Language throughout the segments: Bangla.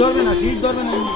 ধরবে না, শীত ধরবে না এমনি।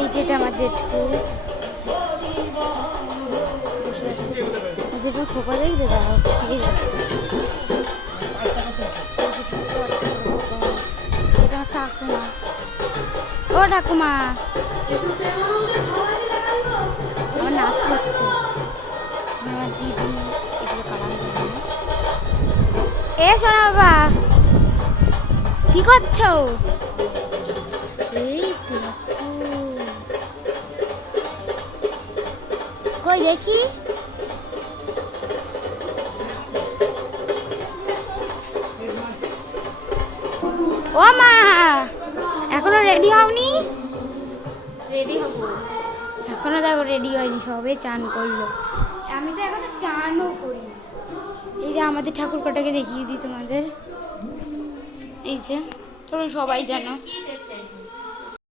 এই যেটা আমার জেঠু বসে আছে, জেঠু খোপা দেখবে দাঁড়াও, এই দেখো এটা আমার ঠাকুমা। ও ঠাকুমা, আমার নাচ করছে, আমার দিদি এগুলো কালার জন্য। এ শোনা বাবা, কি করছো? এই দেখো, কই দেখি, ও মা এখনো রেডি হওনি? রেডি হবো এখনো, দেখো রেডি হয়নি, সবে চান করলো, আমি তো এখনো চানও করি। এই যে আমাদের ঠাকুর কটাকে দেখিয়ে দিই তোমাদের, এই যে তোমরা সবাই জানো